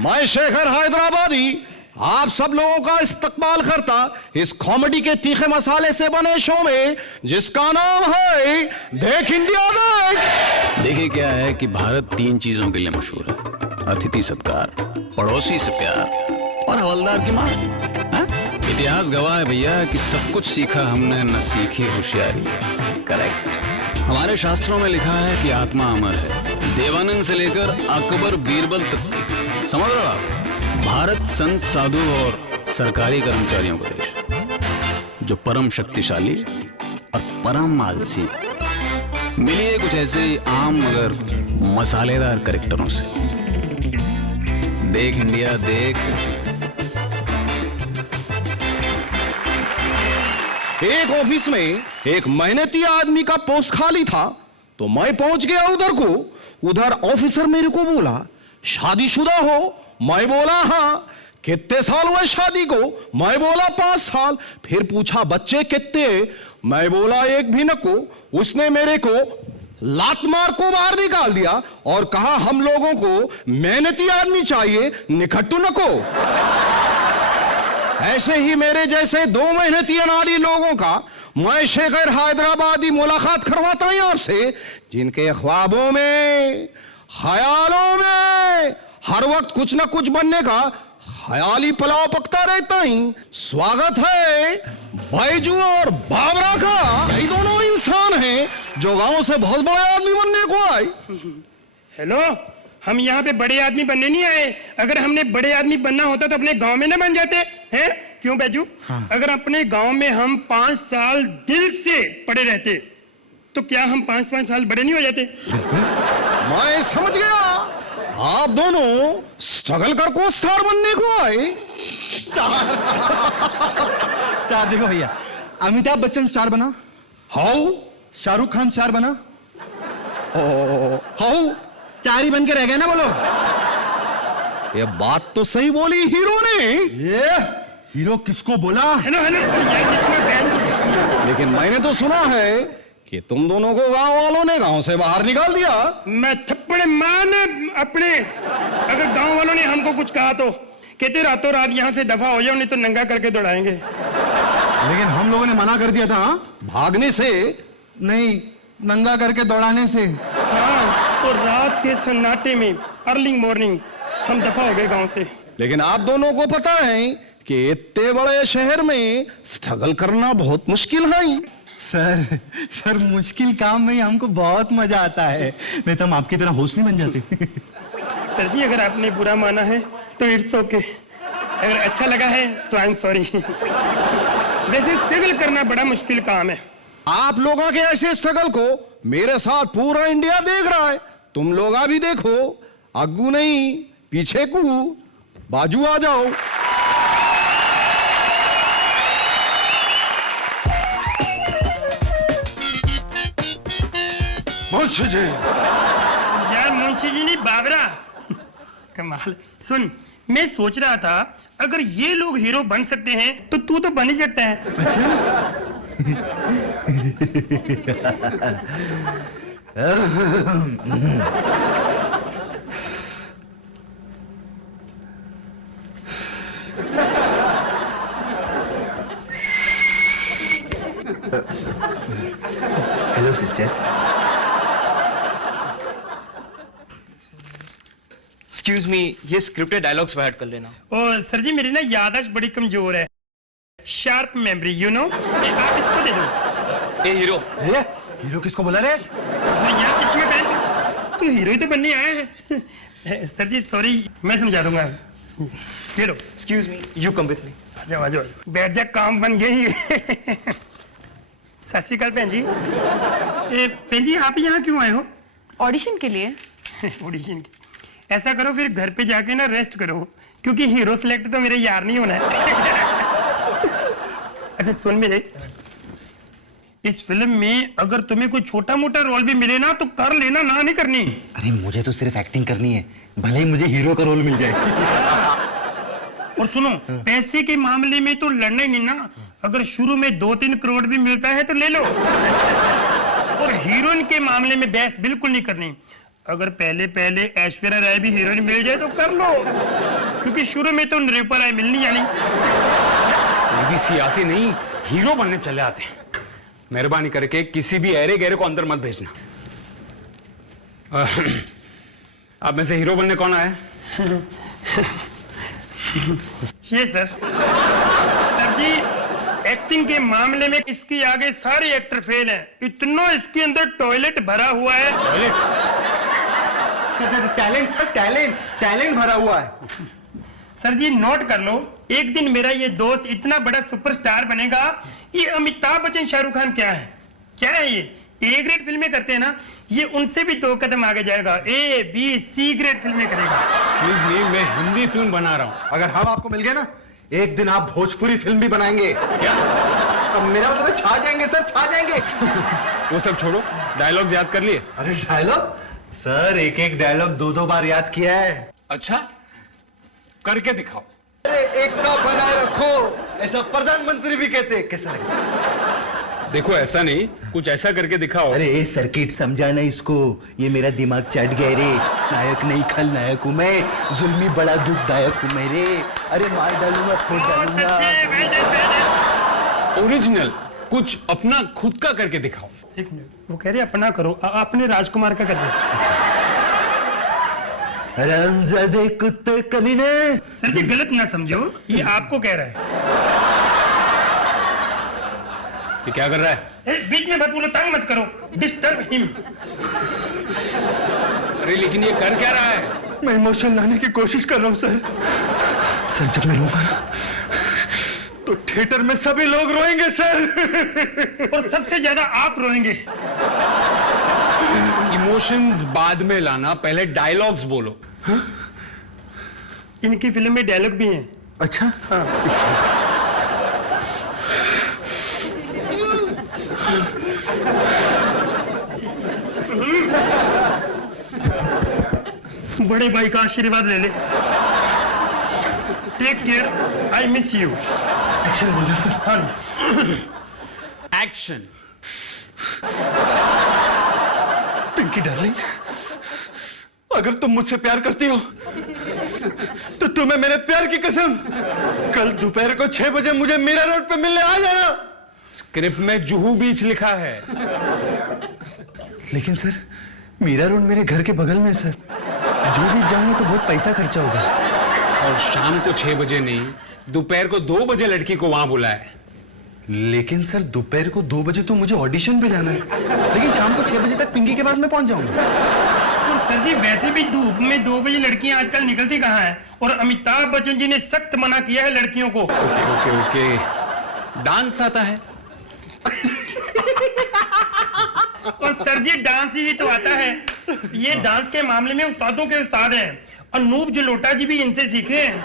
मैं शेखर हैदराबादी आप सब लोगों का इस्तकबाल करता इस कॉमेडी के तीखे मसाले से बने शो में जिसका नाम है देख इंडिया देख। देखिए क्या है कि भारत 3 चीजों के लिए मशहूर है, अतिथि सत्कार, पड़ोसी से प्यार और हवलदार की मां। इतिहास गवाह है भैया कि सब कुछ सीखा हमने, न सीखी होशियारी। करेक्ट। हमारे शास्त्रों में लिखा है कि आत्मा अमर है, देवानंद से लेकर अकबर बीरबल तक। समझ रहे हो आप? भारत संत, साधु और सरकारी कर्मचारियों का देश जो परम शक्तिशाली और परम आलसी। मिलिए कुछ ऐसे ही आम मगर मसालेदार कैरेक्टरों से। देख इंडिया देख। एक ऑफिस में एक मेहनती आदमी का पोस्ट खाली था तो मैं पहुंच गया उधर को। उधर ऑफिसर मेरे को बोला शादीशुदा हो? मैं बोला हाँ। कितने साल हुए शादी को? मैं बोला 5 साल। फिर पूछा बच्चे कितने? मैं बोला एक भी न को। उसने मेरे को लात मार को बाहर निकाल दिया और कहा हम लोगों को मेहनती आदमी चाहिए, निखट्टू न को। ऐसे ही मेरे जैसे 2 मेहनती अनाड़ी लोगों का मैं शेखर हैदराबादी मुलाकात करवाता हूं आपसे, जिनके ख्वाबों में, ख्यालों में हर वक्त कुछ ना कुछ बनने का ख्याली पुलाव पकता रहता ही। स्वागत है बैजू और बाबरा का। ये दोनों इंसान हैं जो गांव से बहुत बड़े आदमी बनने को आए। हेलो, हम यहाँ पे बड़े आदमी बनने नहीं आए। अगर हमने बड़े आदमी बनना होता तो अपने गांव में ना बन जाते हैं? क्यों बैजू? हाँ। अगर अपने गांव में हम 5 साल दिल से पड़े रहते तो क्या हम 5-5 साल बड़े नहीं हो जाते? मैं समझ गया, आप दोनों स्ट्रगल कर को स्टार बनने को आए। स्टार देखो भैया, अमिताभ बच्चन स्टार बना, हाउ शाहरुख खान स्टार बना, हाउ स्टार ही बन के रह गए ना। बोलो, ये बात तो सही बोली हीरो ने। ये हीरो किसको बोला? हेलो हेलो, लेकिन मैंने तो सुना है कि तुम दोनों को गांव वालों ने गांव से बाहर निकाल दिया। मैं थप्पड़ मारने अपने, अगर गांव वालों ने हमको कुछ कहा तो कहते रातों रात यहाँ से दफा हो जाओ, नहीं तो नंगा करके दौड़ाएंगे। लेकिन हम लोगों ने मना कर दिया था। भागने से नहीं, नंगा करके दौड़ाने से। हाँ, तो रात के सन्नाटे में अर्ली मॉर्निंग हम दफा हो गए गांव से। लेकिन आप दोनों को पता है कि इतने बड़े शहर में स्ट्रगल करना बहुत मुश्किल है। सर मुश्किल काम में ही हमको बहुत मजा आता है, नहीं तो हम आपकी तरह होस्ट नहीं बन जाते। सर जी, अगर आपने बुरा माना है तो इट्स ओके, अगर अच्छा लगा है तो आई एम सॉरी। वैसे स्ट्रगल करना बड़ा मुश्किल काम है। आप लोगों के ऐसे स्ट्रगल को मेरे साथ पूरा इंडिया देख रहा है। तुम लोग भी देखो, आगू नहीं पीछे को, बाजू आ जाओ। मुंशी जी। यार मुंशी जी नहीं, बाबरा। कमाल। सुन, मैं सोच रहा था अगर ये लोग हीरो बन सकते हैं तो तू तो बन ही सकता है। Hello sister. एक्सक्यूज मी, ये स्क्रिप्टेड डायलॉग्स बाहर कर लेना। ओ सर जी, मेरी ना याददाश्त बड़ी कमजोर है, शार्प मेमोरी, यू नो। आप इसको दे दो। ए हीरो। हीरो किसको बोला रे? यार चश्मा पहन, तू हीरो ही तो बनने आया है। सर जी सॉरी, मैं समझा दूंगा। ये लो। Excuse me, you come with me. आ जाओ आ जाओ, बैठ जा, काम बन गई। सत श्री अकाल भैन जी। भैन जी, आप यहाँ क्यों आए हो? ऑडिशन के लिए। ऑडिशन की? ऐसा करो फिर घर पे जाके ना रेस्ट करो, क्योंकि हीरो सिलेक्ट तो मेरे यार नहीं होना है। अच्छा सुन मेरे, इस फिल्म में अगर तुम्हें कोई छोटा मोटा रोल भी मिले ना तो कर लेना, ना नहीं करनी। अरे मुझे तो सिर्फ एक्टिंग करनी है, भले ही मुझे हीरो का रोल मिल जाए। और सुनो, पैसे के मामले में तो लड़ना ही नहीं ना। अगर शुरू में 2-3 करोड़ भी मिलता है तो ले लो। और हीरोइन के मामले में बहस बिल्कुल नहीं करनी। अगर पहले पहले ऐश्वर्या राय भी हीरोइन मिल जाए तो कर लो, क्योंकि शुरू में तो निरूपा राय मिलनी जानी। एबीसी आते नहीं, हीरो बनने चले आते हैं। मेहरबानी करके किसी भी ऐरे गहरे को अंदर मत भेजना। आप में से हीरो बनने कौन आया? ये सर जी, एक्टिंग के मामले में इसके आगे सारे एक्टर फेल हैं। इतना इसके अंदर टॉयलेट भरा हुआ है। टैलेंट सर, टैलेंट भरा हुआ है। सर जी नोट कर लो, एक दिन मेरा ये दोस्त इतना बड़ा सुपरस्टार बनेगा। ये अमिताभ बच्चन, शाहरुख खान क्या है ये ए ग्रेड फिल्में करते हैं ना, ये उनसे भी 2 कदम आगे जाएगा। ए बी सी ग्रेड फिल्में करेगा। एक्सक्यूज मी, मैं हिंदी फिल्म बना रहा हूँ। अगर हम आपको मिल गए ना, एक दिन आप भोजपुरी फिल्म भी बनाएंगे। क्या? अब मेरा मतलब है छा जाएंगे सर, छा जाएंगे। वो सब छोड़ो, डायलॉग्स याद कर लिए? अरे डायलॉग सर, एक डायलॉग 2 बार याद किया है। अच्छा, करके दिखाओ। अरे एकता बनाए रखो, ऐसा प्रधानमंत्री भी कहते हैं। कैसा लगता है? देखो ऐसा नहीं, कुछ ऐसा करके दिखाओ। अरे ए सर्किट समझाना इसको, ये मेरा दिमाग चट गया रे। नायक नहीं खलनायक हूँ मैं, जुल्मी बड़ा दुखदायक हूँ मैं रे। अरे मार डालूंगा, फोड़ डालूंगा। ओरिजिनल कुछ अपना खुद का करके दिखाओ। एक मिनट, वो कह रहे अपना करो, आपने राजकुमार का कर दिया। हरामजादे कुत्ते कमीने। सर जी गलत ना समझो, ये आपको कह रहा है। ये क्या कर रहा है? बीच में मत बोलो, तंग मत करो, डिस्टर्ब हिम। अरे लेकिन ये कर क्या रहा है? मैं इमोशन लाने की कोशिश कर रहा हूँ सर। सर जब मैं रोऊंगा ना, तो थिएटर में सभी लोग रोएंगे सर। और सबसे ज्यादा आप रोएंगे। इमोशंस बाद में लाना, पहले डायलॉग्स बोलो। इनकी फिल्म में डायलॉग भी हैं। अच्छा हाँ। बड़े भाई का आशीर्वाद ले ले। Take care, I miss you. Action बोलना सर। हाँ। एक्शन। पिंकी डार्लिंग, अगर तुम मुझसे प्यार करती हो तो तुम्हें मेरे प्यार की कसम, कल दोपहर को 6 बजे मुझे मीरा रोड पे मिलने आ जाना। स्क्रिप्ट में जुहू बीच लिखा है। लेकिन सर, मीरा रोड मेरे घर के बगल में है सर। जो भी जाऊंगा तो बहुत पैसा खर्चा होगा। और शाम को 6 बजे नहीं, दोपहर को 2 बजे लड़की को वहां बुलाए। लेकिन सर दोपहर को 2 बजे तो मुझे ऑडिशन पे जाना है, लेकिन शाम को 6 बजे तक पिंकी के पास मैं पहुंच जाऊंगा। तो सर जी वैसे भी धूप में 2 बजे लड़कियां आजकल निकलती कहाँ हैं? और अमिताभ बच्चन जी ने सख्त मना किया है लड़कियों को। ओके। डांस आता है? और सर जी डांस ही तो आता है। ये डांस के मामले में उस्तादों के उस्ताद हैं। अनूप जलोटा जी भी इनसे सीखे हैं।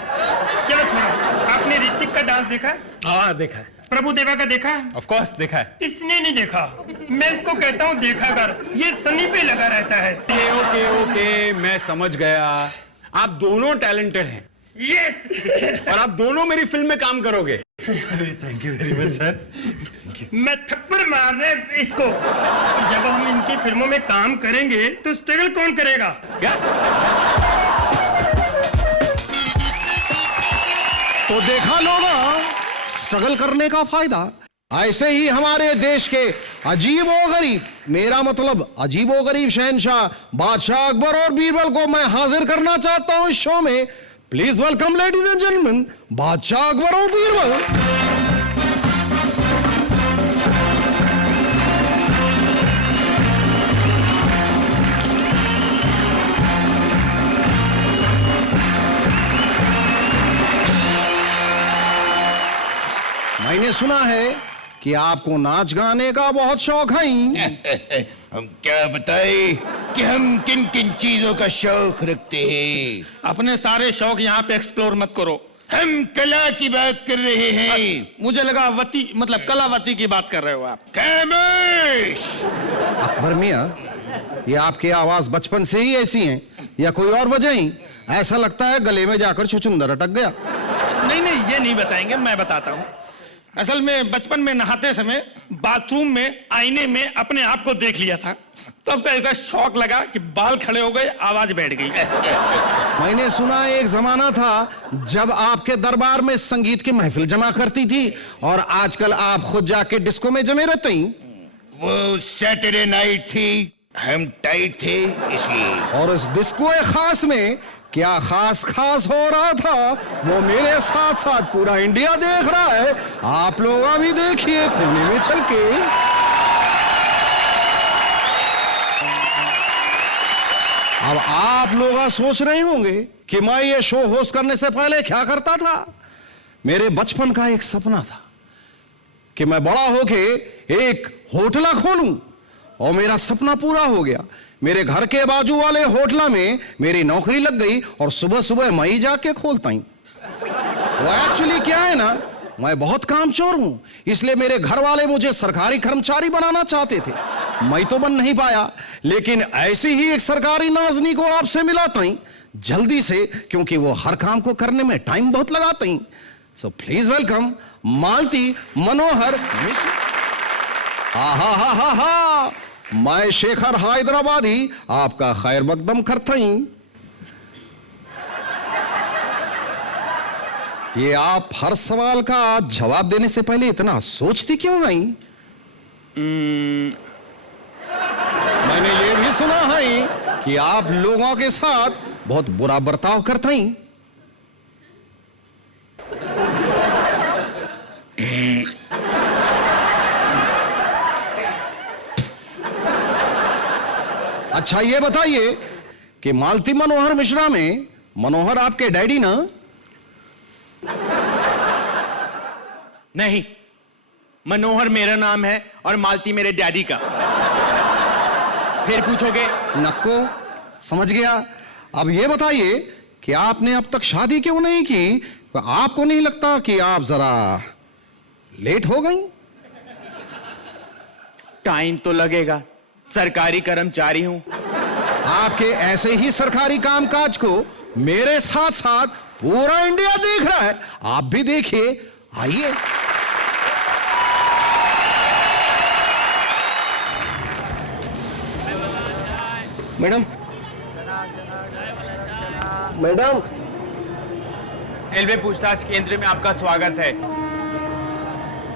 चलो छोड़ो, आपने ऋतिक का डांस देखा है? हाँ देखा है। प्रभु देवा का देखा है? ऑफ कोर्स देखा है। इसने नहीं देखा। मैं इसको कहता हूँ देखा कर, ये सनी पे लगा रहता है। ओके, मैं समझ गया। आप दोनों टैलेंटेड हैं। यस। और आप दोनों मेरी फिल्म में काम करोगे। Thank you very much sir. मैं थप्पड़ मारने इसको। जब हम इनकी फिल्मों में काम करेंगे तो स्ट्रगल कौन करेगा? क्या? तो देखा लोगा स्ट्रगल करने का फायदा। ऐसे ही हमारे देश के अजीबो गरीब, मेरा मतलब अजीबो गरीब शहंशाह बादशाह अकबर और बीरबल को मैं हाजिर करना चाहता हूं इस शो में। Please welcome ladies and gentleman, बादशाह अकबर और बीरबल। मैंने सुना है कि आपको नाच गाने का बहुत शौक है। हम क्या बताएं कि हम किन किन चीजों का शौक रखते हैं। अपने सारे शौक यहाँ पे एक्सप्लोर मत करो। हम कला की बात कर रहे हैं। मुझे लगा वती मतलब कलावती की बात कर रहे हो आप। खामोश। अकबर मियां, ये आपकी आवाज बचपन से ही ऐसी है या कोई और वजह ही? ऐसा लगता है गले में जाकर छुचुंदर अटक गया। नहीं ये नहीं बताएंगे, मैं बताता हूँ। असल में बचपन में नहाते समय बाथरूम में आईने में अपने आप को देख लिया था, तब से ऐसा शौक लगा कि बाल खड़े हो गए, आवाज बैठ गई। मैंने सुना एक जमाना था जब आपके दरबार में संगीत की महफिल जमा करती थी, और आजकल आप खुद जाके डिस्को में जमे रहते हैं। वो सैटरडे नाइट थी, हम टाइट थे इसलिए। और इस डिस्को खास में क्या खास हो रहा था, वो मेरे साथ साथ पूरा इंडिया देख रहा है। आप लोग अभी देखिए कोने में चल के। अब आप लोग सोच रहे होंगे कि मैं ये शो होस्ट करने से पहले क्या करता था। मेरे बचपन का एक सपना था कि मैं बड़ा होके एक होटल खोलूं, और मेरा सपना पूरा हो गया। मेरे घर के बाजू वाले होटल में मेरी नौकरी लग गई, और सुबह सुबह मैं ही जाके खोलता हूं। वो एक्चुअली क्या है ना, मैं बहुत कामचोर हूं, इसलिए मेरे घर वाले मुझे सरकारी कर्मचारी बनाना चाहते थे। मैं तो बन नहीं पाया, लेकिन ऐसी ही एक सरकारी नाजनी को आपसे मिलाता हूं जल्दी से, क्योंकि वो हर काम को करने में टाइम बहुत लगाते हैं। सो प्लीज वेलकम मालती मनोहर मिश्रा। हा, मैं शेखर हैदराबादी आपका खैर मकदम करता हूं। ये आप हर सवाल का जवाब देने से पहले इतना सोचती क्यों नहीं? मैंने ये भी सुना है कि आप लोगों के साथ बहुत बुरा बर्ताव करते हैं। अच्छा ये बताइए कि मालती मनोहर मिश्रा में मनोहर आपके डैडी ना? नहीं, मनोहर मेरा नाम है और मालती मेरे डैडी का। फिर पूछोगे? नक्को, समझ गया। अब ये बताइए कि आपने अब तक शादी क्यों नहीं की? आपको नहीं लगता कि आप जरा लेट हो गई? टाइम तो लगेगा, सरकारी कर्मचारी हूं। आपके ऐसे ही सरकारी कामकाज को मेरे साथ साथ पूरा इंडिया देख रहा है। आप भी देखिए, आइए। मैडम, रेलवे पूछताछ केंद्र में आपका स्वागत है।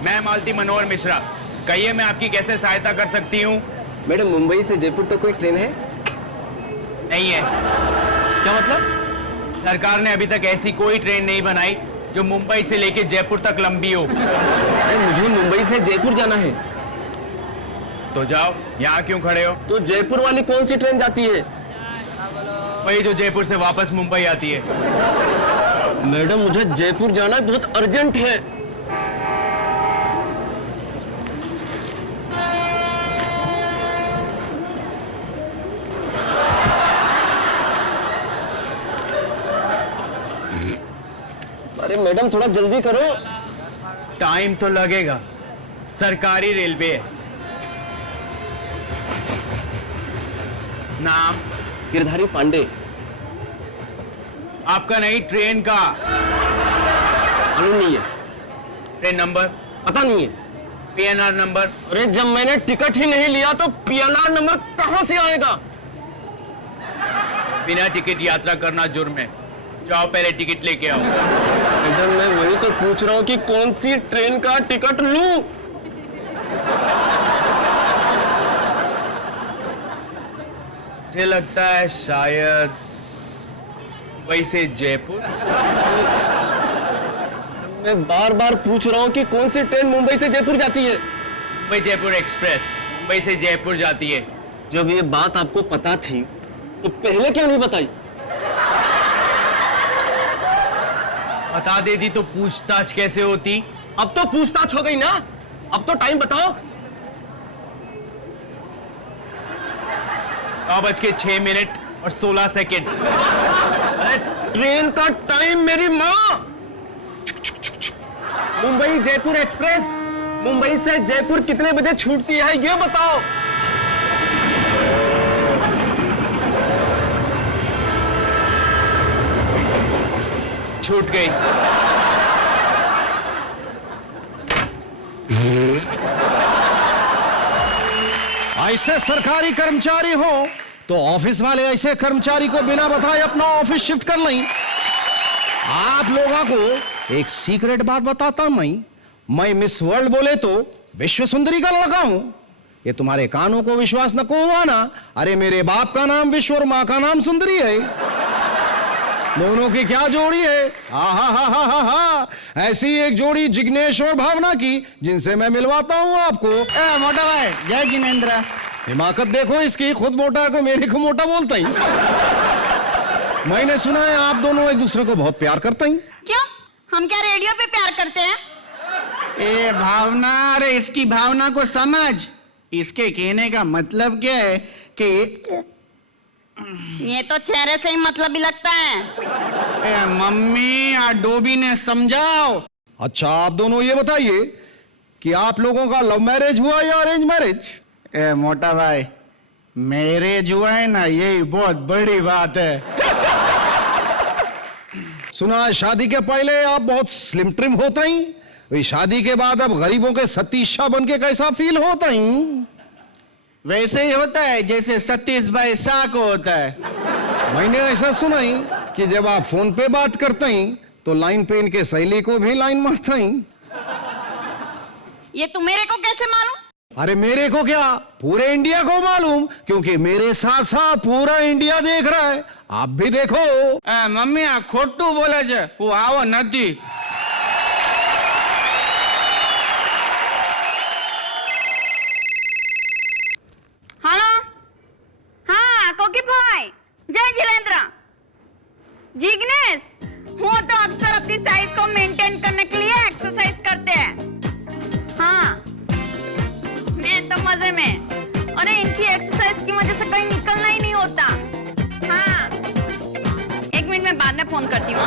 मैं मालती मनोहर मिश्रा, कहिए मैं आपकी कैसे सहायता कर सकती हूँ? मैडम, मुंबई से जयपुर तक कोई ट्रेन है? नहीं है। क्या मतलब? सरकार ने अभी तक ऐसी कोई ट्रेन नहीं बनाई जो मुंबई से लेकर जयपुर तक लंबी हो। अरे मुझे मुंबई से जयपुर जाना है। तो जाओ, यहाँ क्यों खड़े हो? तो जयपुर वाली कौन सी ट्रेन जाती है? वही जो जयपुर से वापस मुंबई आती है। मैडम, मुझे जयपुर जाना बहुत अर्जेंट है। अरे मैडम, थोड़ा जल्दी करो। टाइम तो लगेगा, सरकारी रेलवे है। नाम? गिरधारी पांडे। आपका नहीं, ट्रेन का। मालूम नहीं है। Train number? पता नहीं है। PNR number? अरे जब मैंने टिकट ही नहीं लिया तो पीएनआर नंबर कहां से आएगा? बिना टिकट यात्रा करना जुर्म है। जाओ पहले टिकट लेके आओ। मैडम, मैं वही तो पूछ रहा हूँ कि कौन सी ट्रेन का टिकट लूं? मुझे लगता है शायद मुंबई से जयपुर। मैं बार बार पूछ रहा हूँ कि कौन सी ट्रेन मुंबई से जयपुर जाती है? मुंबई जयपुर एक्सप्रेस मुंबई से जयपुर जाती है। जब ये बात आपको पता थी तो पहले क्यों नहीं बताई? बता देती तो पूछताछ कैसे होती? अब तो पूछताछ हो गई ना। अब तो टाइम बताओ। 9:06 और 16 सेकेंड। अरे ट्रेन का टाइम मेरी माँ। मुंबई जयपुर एक्सप्रेस मुंबई से जयपुर कितने बजे छूटती है ये बताओ। छूट गई। ऐसे सरकारी कर्मचारी हो तो ऑफिस वाले ऐसे कर्मचारी को बिना बताए अपना ऑफिस शिफ्ट कर लें। आप लोगों को एक सीक्रेट बात बताता हूं, मैं मिस वर्ल्ड बोले तो विश्व सुंदरी का लड़का हूं। ये तुम्हारे कानों को विश्वास न को हुआ ना? अरे मेरे बाप का नाम विश्व और मां का नाम सुंदरी है। दोनों की क्या जोड़ी है, हा हा हा हा हा हा। ऐसी एक जोड़ी जिग्नेश और भावना की, जिनसे मैं मिलवाता हूं आपको। मोटा भाई जय जिनेन्द्र। हिमाकत देखो इसकी, खुद मोटा को मेरे को मोटा बोलता ही। मैंने सुना है आप दोनों एक दूसरे को बहुत प्यार करते हैं। क्यों, हम क्या रेडियो पे प्यार करते हैं? ए भावना, अरे इसकी भावना को समझ। इसके कहने का मतलब क्या है कि ये तो चेहरे से ही मतलब ही लगता है। ए मम्मी आ डोबी ने समझाओ। अच्छा आप दोनों ये बताइए कि आप लोगों का लव मैरिज हुआ या अरेंज मैरिज? ए मोटा भाई, मैरिज हुआ है ना, यही बहुत बड़ी बात है। सुना है शादी के पहले आप बहुत स्लिम ट्रिम होते हैं, शादी के बाद अब गरीबों के सतीश शाह बन के कैसा फील होता है? वैसे ही होता है जैसे सतीश भाई शाह को होता है। मैंने ऐसा सुना है कि जब आप फोन पे बात करते हैं तो लाइन पे इनके सहेली को भी लाइन मारते हैं। ये तू मेरे को कैसे मालूम? अरे मेरे को क्या, पूरे इंडिया को मालूम, क्योंकि मेरे साथ साथ पूरा इंडिया देख रहा है। आप भी देखो। मम्मी आ खोटू बोले छे, वो आवो नहीं। हेलो, हाँ कोकी भाई, जय जिलेंद्र। जिग्नेश, वो तो अक्सर अपनी साइज को मेंटेन करने के लिए एक्सरसाइज करते हैं। हाँ, मैं तो मजे में। अरे इनकी एक्सरसाइज की वजह से कहीं निकलना ही नहीं होता। हाँ, एक मिनट में बाद में फोन करती हूँ।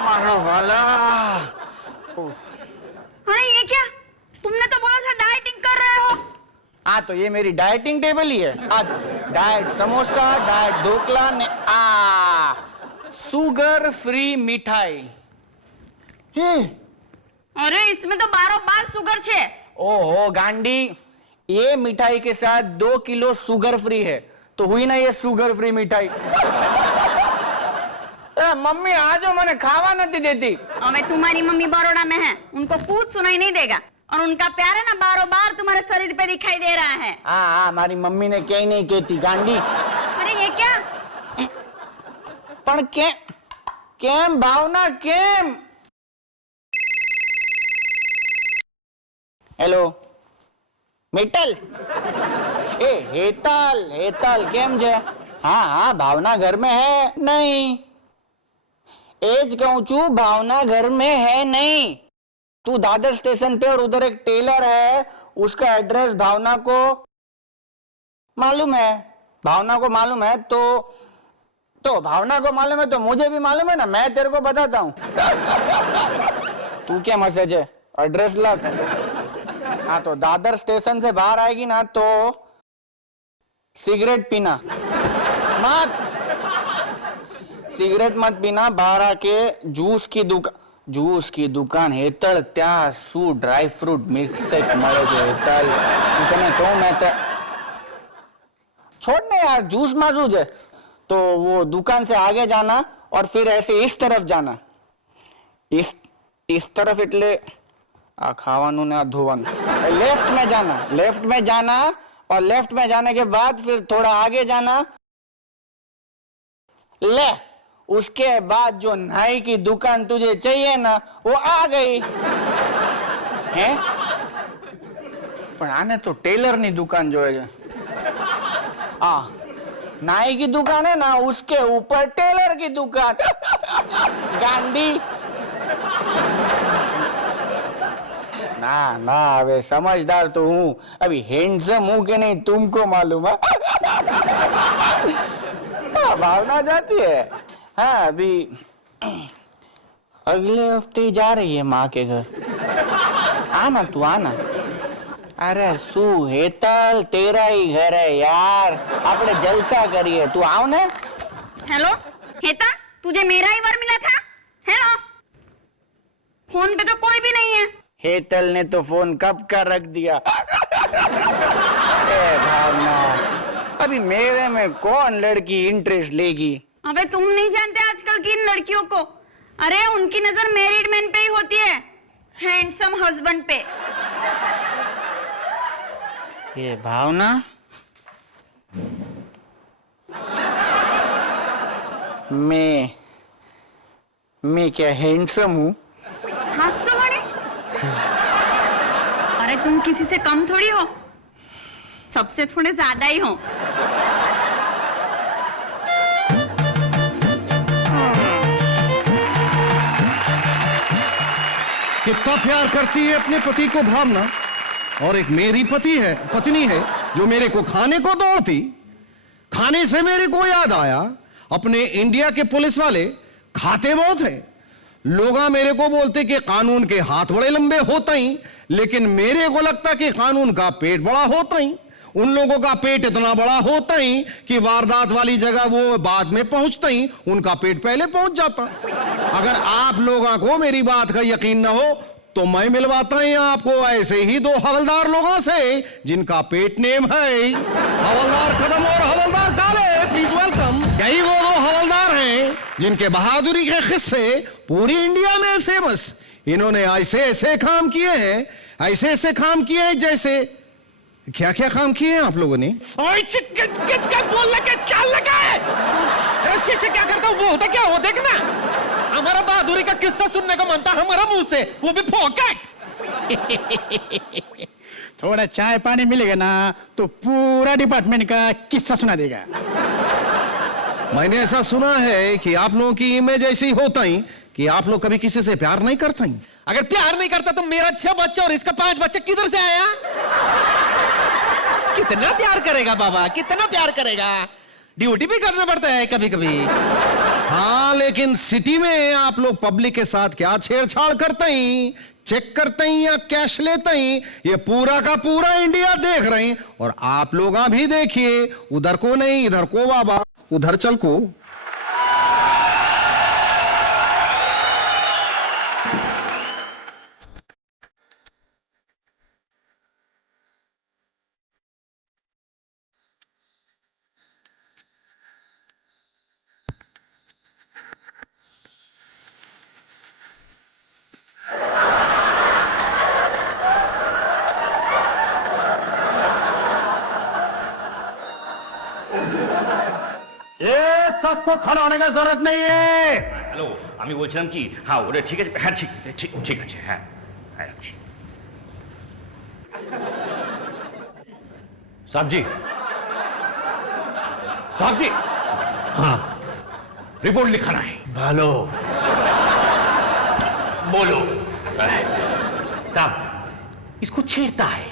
मारा वाला। अरे ये क्या, तुमने तो बोला था डाइटिंग कर रहे हो। हाँ तो ये मेरी डाइटिंग टेबल ही है। आज डाइट समोसा, डाइट ढोकला ने शुगर फ्री मिठाई। अरे इसमें तो 12 बार शुगर छे। ओहो गांडी, ये मिठाई के साथ 2 किलो शुगर फ्री है, तो हुई ना ये शुगर फ्री मिठाई। मम्मी आजो मने खावा नहीं देती। अबे तुम्हारी मम्मी बड़ौदा में है, उनको कुछ सुनाई नहीं देगा, और उनका प्यार है ना बारों बार तुम्हारे शरीर पे दिखाई दे रहा है। हाँ हमारी मम्मी ने क्या नहीं कहती गांडी। अरे ये क्या? पर केम भावना केम? हेलो मित्तल, ए हेतल केम जे? हाँ भावना घर में है नहीं? एज कहूं छू, भावना घर में है नहीं। तू दादर स्टेशन पे, और उधर एक टेलर है, उसका एड्रेस भावना को मालूम है। भावना को मालूम है तो भावना को मालूम है तो मुझे भी मालूम है ना, मैं तेरे को बताता हूं। तू क्या मैसेज है, एड्रेस लग। हाँ तो दादर स्टेशन से बाहर आएगी ना तो सिगरेट पीना मत, सिगरेट मत पीना। बाहर आके जूस की दुकान हेतल, त्या शू ड्राई फ्रूट मिल्कशेक મળે છે हेतल। तने कहूं मैं तो छोड़ ने यार, जूस में शू है। तो वो दुकान से आगे जाना और फिर ऐसे इस तरफ जाना, इस तरफ એટલે आ खावानू ने आ धोवानू। लेफ्ट में जाना और लेफ्ट में जाने के बाद फिर थोड़ा आगे जाना, ले उसके बाद जो नाई की दुकान तुझे चाहिए ना वो आ गई है। पर आने तो टेलर नी दुकान जो है, नाई की दुकान है ना, उसके ऊपर टेलर की दुकान। गांडी ना अबे समझदार तो हूँ, अभी हैंडसम हूँ कि नहीं तुमको मालूम है। भावना जाती है। हाँ अभी अगले हफ्ते जा रही है माँ के घर। आना तू आना। अरे सू हेतल, तेरा ही घर है यार, आपने जलसा करिए, तू आओ ना। हेलो हेता, तुझे मेरा ही वर मिला था? हेलो, फोन पे तो कोई भी नहीं है। हेतल ने तो फोन कब का रख दिया। ए भावना, अभी मेरे में कौन लड़की इंटरेस्ट लेगी? अबे तुम नहीं जानते आजकल की इन लड़कियों को। अरे उनकी नजर मैरिड मैन पे ही होती है, हैंडसम हस्बैंड पे। ये भावना, मैं क्या हैंडसम हूँ? हंस तो बड़े। अरे तुम किसी से कम थोड़ी हो, सबसे थोड़े ज्यादा ही हो। कितना प्यार करती है अपने पति को भावना। और एक मेरी पत्नी है जो मेरे को खाने को दौड़ती। खाने से मेरे को याद आया, अपने इंडिया के पुलिस वाले खाते बहुत हैं। लोग मेरे को बोलते कि कानून के हाथ बड़े लंबे होते ही, लेकिन मेरे को लगता कि कानून का पेट बड़ा होता ही। उन लोगों का पेट इतना बड़ा होता ही कि वारदात वाली जगह वो बाद में पहुंचते ही, उनका पेट पहले पहुंच जाता। अगर आप लोगों को मेरी बात का यकीन ना हो तो मैं मिलवाता हूं आपको ऐसे ही दो हवलदार लोगों से जिनका पेट नेम है हवलदार कदम और हवलदार काले। Please welcome. यही वो दो हवलदार हैं जिनके बहादुरी के किस्से पूरी इंडिया में फेमस। इन्होंने ऐसे ऐसे काम किए हैं, जैसे क्या क्या काम किए हैं आप लोगों ने? बोलने के चाल लगा है। रस्सी से क्या करता हूँ, बोलता क्या हो, देखना। हमारा बहादुरी का किस्सा सुनने को मनता हमारा मुंह से, वो भी फोकट। थोड़ा चाय पानी मिलेगा ना तो पूरा डिपार्टमेंट का किस्सा सुना देगा। मैंने ऐसा सुना है कि आप लोगों की इमेज ऐसी होता ही कि आप लोग कभी किसी से प्यार नहीं करते हैं। अगर प्यार नहीं करता तो मेरा 6 बच्चे और इसका 5 बच्चे किधर से आया? कितना प्यार करेगा बाबा, कितना प्यार करेगा। ड्यूटी भी करना पड़ता है कभी कभी। हाँ, लेकिन सिटी में आप लोग पब्लिक के साथ क्या छेड़छाड़ करते हैं, चेक करते हैं या कैश लेते हैं, ये पूरा का पूरा इंडिया देख रहे हैं। और आप लोग भी देखिए, उधर को नहीं इधर को बाबा, उधर चल को। सबको खड़ा होने का जरूरत नहीं है। হ্যালো, আমি বলছিলাম কি, হ্যাঁ ওটা ঠিক আছে, হ্যাঁ ঠিক আছে, হ্যাঁ রাখছি। साहब जी, हाँ रिपोर्ट लिखाना है। भालो बोलो। साहब इसको छेड़ता है।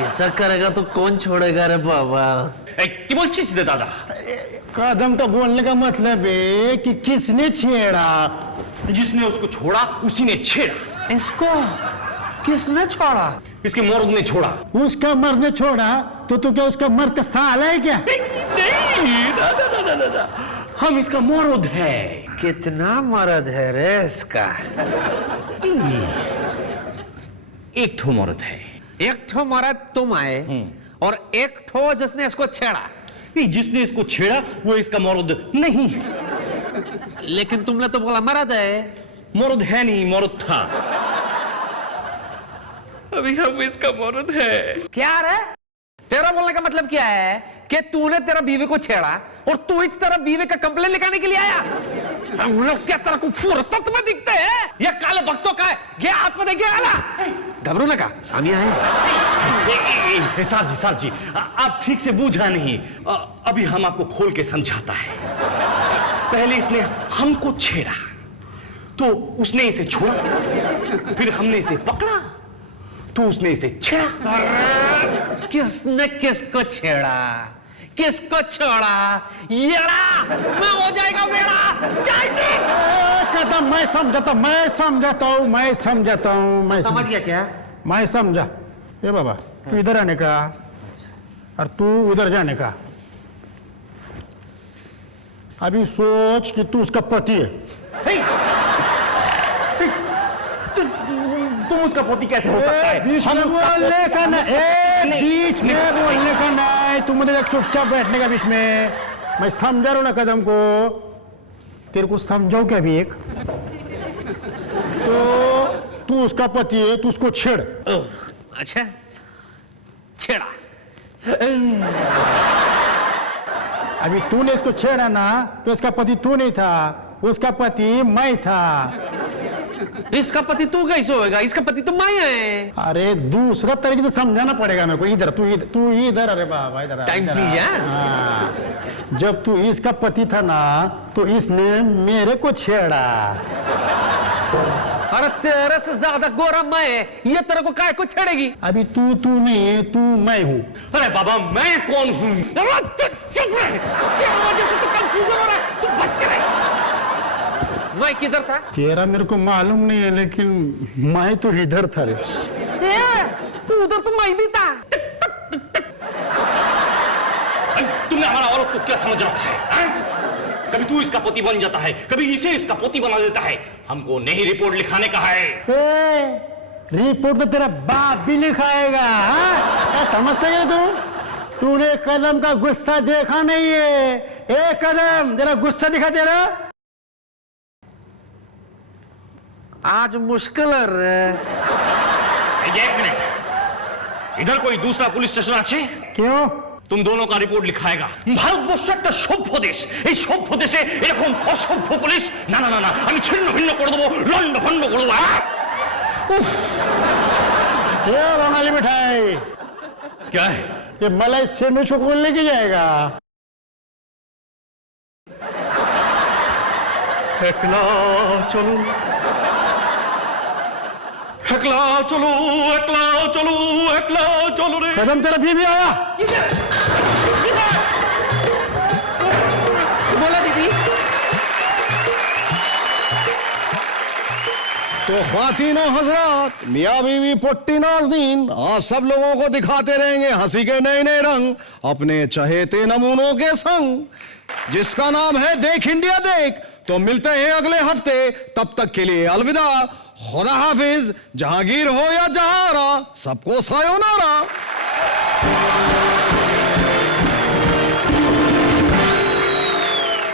ऐसा करेगा तो कौन छोड़ेगा रे बाबा। কি বলছিস রে দাদা? कदम तो बोलने का मतलब है कि किसने छेड़ा? जिसने उसको छोड़ा उसी ने छेड़ा। इसको किसने छोड़ा? इसके मर्द ने छोड़ा। उसका मर्द ने छोड़ा तो तू क्या उसका मर्द का साला है क्या? नहीं, हम इसका मर्द है। कितना मर्द है रे इसका? एक ठो मर्द है। एक ठो मर्द तुम आए और एक ठो जिसने इसको छेड़ा। जिसने इसको छेड़ा वो इसका मर्द नहीं है। लेकिन तुमने तो बोला मर्द है। मर्द है नहीं, मर्द था। अभी हम इसका मर्द है। क्या रे? तेरा बोलने का मतलब क्या है कि तूने तेरा बीवी को छेड़ा और तू इस तरह बीवी का कंप्लेन लिखाने के लिए आया? हम लोग क्या तरह को फुर्सत में दिखते हैं? ये काले भक्तों का है, ये आपको देखिए आला। घबरू लगा, हम यहाँ हैं। साहब जी, आप ठीक से बूझा नहीं। अभी हम आपको खोल के समझाता है। पहले इसने हमको छेड़ा, तो उसने इसे छोड़ा, फिर हमने इसे पकड़ा, तो उसने इसे छेड़ा। किसने किसको छेड़ा, किसको छोड़ा? येड़ा मैं हो जाएगा मेरा। कदम मैं समझाता हूँ। समझ गया क्या? मैं समझा। ये बाबा तू इधर आने का और तू उधर जाने का। अभी सोच कि तू उसका पति है। हम उसका पति कैसे हो सकता है? बीच में बोलने का नहीं, बीच में बोलने का नहीं, तुम मुझे चुपचाप बैठने का बीच में। मैं समझा रहा हूं ना कदम को, तेरे को समझाओ क्या भी एक, तो तू उसका पति है, तू उसको छेड़। अच्छा, छेड़ा। अभी तूने इसको छेड़ा ना, तो इसका पति तू नहीं था, उसका पति मैं था। इसका पति तू कैसे होएगा? इसका पति तो मैं है। अरे दूसरा तरीके से समझाना पड़ेगा मेरे को। इधर तू इधर, अरे बाबा इधर टाइम इधर प्लीज। हाँ, जब तू इसका पति था ना, तो इसने मेरे को छेड़ा। अरे तेरे से ज्यादा गोरा मैं है, ये तेरे को काय को छेड़ेगी? अभी तू नहीं है, तू मैं हूँ। अरे बाबा, मैं कौन हूँ? चुप रहे, तेरी वजह से तो कंफ्यूजन हो रहा है, तू बच के रह। मैं किधर था? तेरा मेरे को मालूम नहीं है, लेकिन मैं तो इधर था रे। तू उधर तो मैं भी था। तुमने हमारा औरत को क्या समझ रखा है? कभी तू इसका पति बन जाता है, कभी इसे इसका पति बना देता है। हमको नहीं रिपोर्ट लिखाने का है। रिपोर्ट तो तेरा बाप भी लिखाएगा। क्या समझते है तूने कदम का गुस्सा देखा नहीं है? एक कदम जरा गुस्सा दिखा दे रहा। आज मुश्किल है। एक मिनट, इधर कोई दूसरा पुलिस स्टेशन আছে? क्यों? तुम दोनों का रिपोर्ट लिखाएगा। ভারতবর্ষ একটা সভ্য দেশ, এই সভ্য দেশে এরকম অসভ্য পুলিশ? না না না না, আমি ছিন্ন ভিন্ন করে দেবো, লন্ড ভন্ড করে দেবো। ये बंगाली मिठाई क्या है? ये मलाई सैंडविच को कौन लेके जाएगा? একলা চলো, একলা চলো, একলা চলো, একলা চলো রে। कदम तेरा बीवी आया। बोला दीदी। तो ख्वातीनो हजरात, मियाँ बीवी पुट्टी नाज़नीन, आप सब लोगों को दिखाते रहेंगे हंसी के नए नए रंग अपने चहेते नमूनों के संग, जिसका नाम है देख इंडिया देख। तो मिलते हैं अगले हफ्ते, तब तक के लिए अलविदा, खुदा हाफिज। जहांगीर हो या जहारा, सबको सायोनारा।